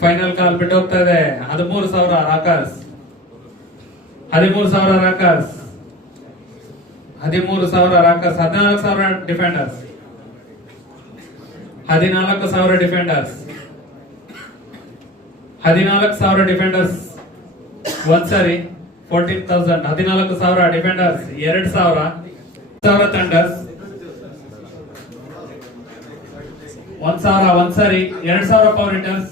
Final call ಬಿಟ್ಟು ಹೋಗ್ತಾ ಇದೆ. 13,000 Rockers, 13,000 Rockers, 13,000 Rockers, 14,000 defenders, 14,000 defenders, 14,000 defenders ಒಂದ್ಸರಿ 14,000, 14,000 ಡಿಫೆಂಡರ್ಸ್ 2,000 ತಂಡರ್ಸ್ 1,000 ಒಂದ್ಸರಿ, 2,000 ಪವರ್ ಹಿಟರ್ಸ್,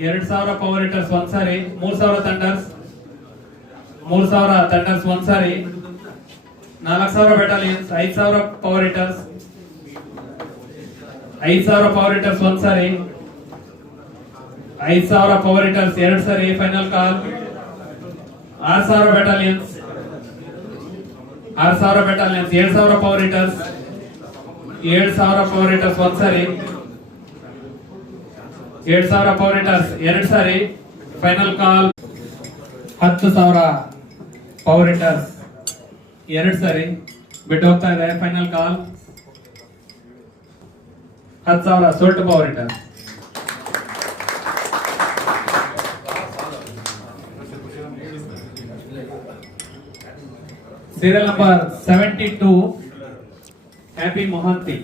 2,000 ಪವರ್ ಹಿಟರ್ಸ್ ಒಂದ್ಸರಿ, 3,000 ತಂಡರ್ಸ್, 3,000 ತಂಡರ್ಸ್ ಒಂದ್ಸರಿ, 4,000 ಬೆಟಾಲಿಯನ್ಸ್, 5,000 ಪವರ್ ಹಿಟರ್ಸ್, 5,000 ಪವರ್ ಹಿಟರ್ಸ್ ಒಂದ್ಸರಿ, 5,000 ಪವರ್ ಹಿಟರ್ಸ್ 2 ಸರಿ. Final call 6,000 battalions, 6,000 battalions, 7,000 power ಹಿಟರ್ಸ್, 7,000 power ಹಿಟರ್ಸ್ ಒಂದ್ಸರಿ, 7,000 ಪವರ್ ಹಿಟರ್ಸ್ 2 ಸರಿ. ಫೈನಲ್ ಕಾಲ್ 10,000 ಪವರ್ ಹಿಟರ್ಸ್ 2 ಸರಿ ಬಿಟ್ಟು ಹೋಗ್ತಾ ಇದೆ. Final call 10,000 sold power hitters. Serial number 72 Happy Mohanty.